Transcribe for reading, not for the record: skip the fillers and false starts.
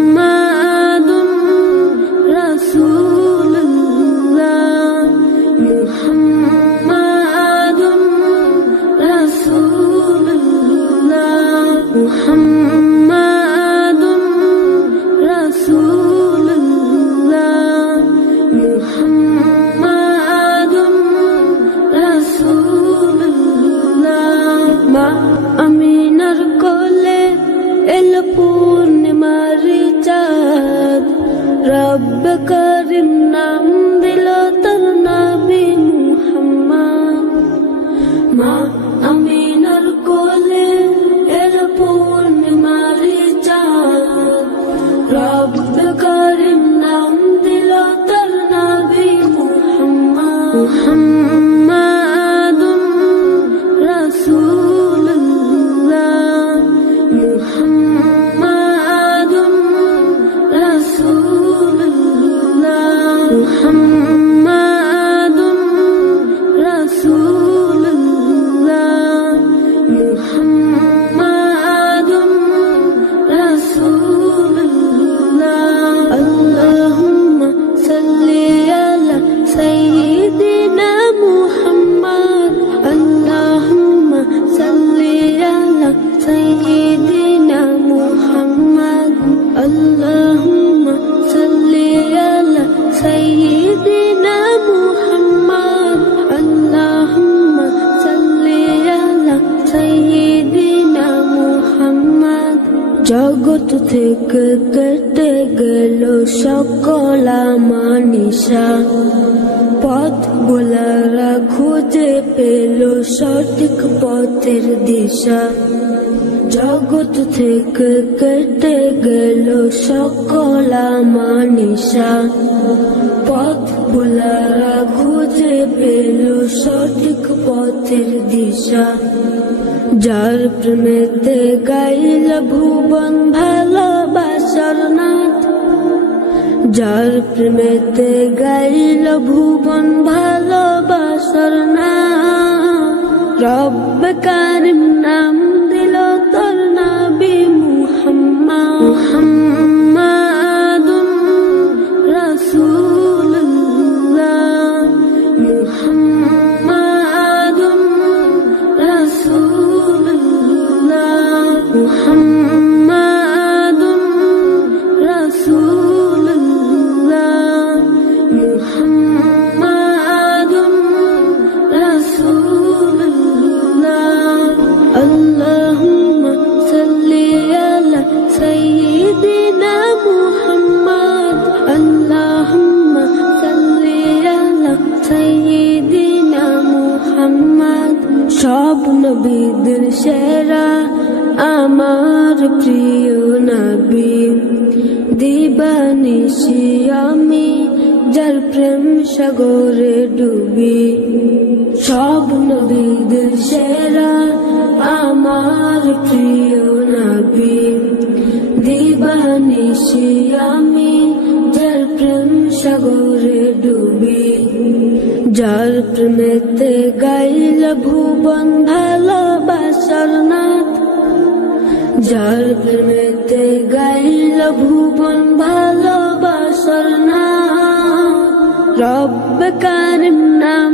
মুহাম্মাদুর রাসূলুল্লাহ মুহাম্মাদুর রাসূলুল্লাহ মুহাম্মাদুর রাসূলুল্লাহ মুহাম্মাদুর রাসূলুল্লাহ মা আমিনার কোলে এল পূর্ণিমার চাঁদ রব করিম নাম দিল তার নবী মুহাম্মদ মা আমিনার কোলে এল পূর্ণিমার চাঁদ রব করিম নাম দিল তার নবী মুহাম্মদ মুহাম্মাদুর রাসূলুল্লাহ মুহাম্মাদুর রাসূলুল্লাহ মুহাম্মাদুর রাসূলুল্লাহ মুহাম্মাদুর রাসূলুল্লাহ আল্লাহুম্মা সাল্লি আলা সাইয়্যিদিনা মুহাম্মদ আল্লাহুম্মা সাল্লি আলা সাইয়্যিদিনা মুহাম্মদ আল্লাহুম্মা সাল্লি আলা সাইয়্যিদিনা মুহাম্মদ আল্লাহুম্মা সাল্লি আলা সাইয়্যিদিনা মুহাম্মদ জগৎ থেকে কেটে গেল সকল মানিসা পথ ভোলারা খুঁজে পেল সঠিক পথের দিশা জগৎ থেকে কেটে গেল সকল মানিসা পথ ভোলারা খুঁজে পেল সঠিক পথের দিশা যার প্রেমেতে গাইল ভুবন ভালোবাসার নাথ যার প্রেমেতে গাইল ভুবন ভালোবাসার নাথ রব কারিম নাম দিল তোর নবী মুহাম্মদ মুহাম্মাদুর রাসূলুল্লাহ মুহাম্মাদুর রাসূলুল্লাহ মুহাম্মাদুর রাসূলুল্লাহ মুহাম্মাদুর রাসূলুল্লাহ আল্লাহুম্মা সাল্লি আলা সাইয়্যিদিনা মুহাম্মদ আল্লাহুম্মা সাল্লি আলা সাইয়্যিদিনা মুহাম্মদ সব নবীদের সেরা আমার প্রিয় নবী দিবানিশি আমি যার প্রেম সাগরে ডুবি সব নবীদের সেরা আমার প্রিয় নবী দিবানিশি আমি যার প্রেম সাগরে ডুবি যার প্রেমেতে গাইল ভুবন ভালোবাসার নাথ যার প্রেমেতে গাইল ভুবন ভালোবাসার নাথ রব কারিম নাম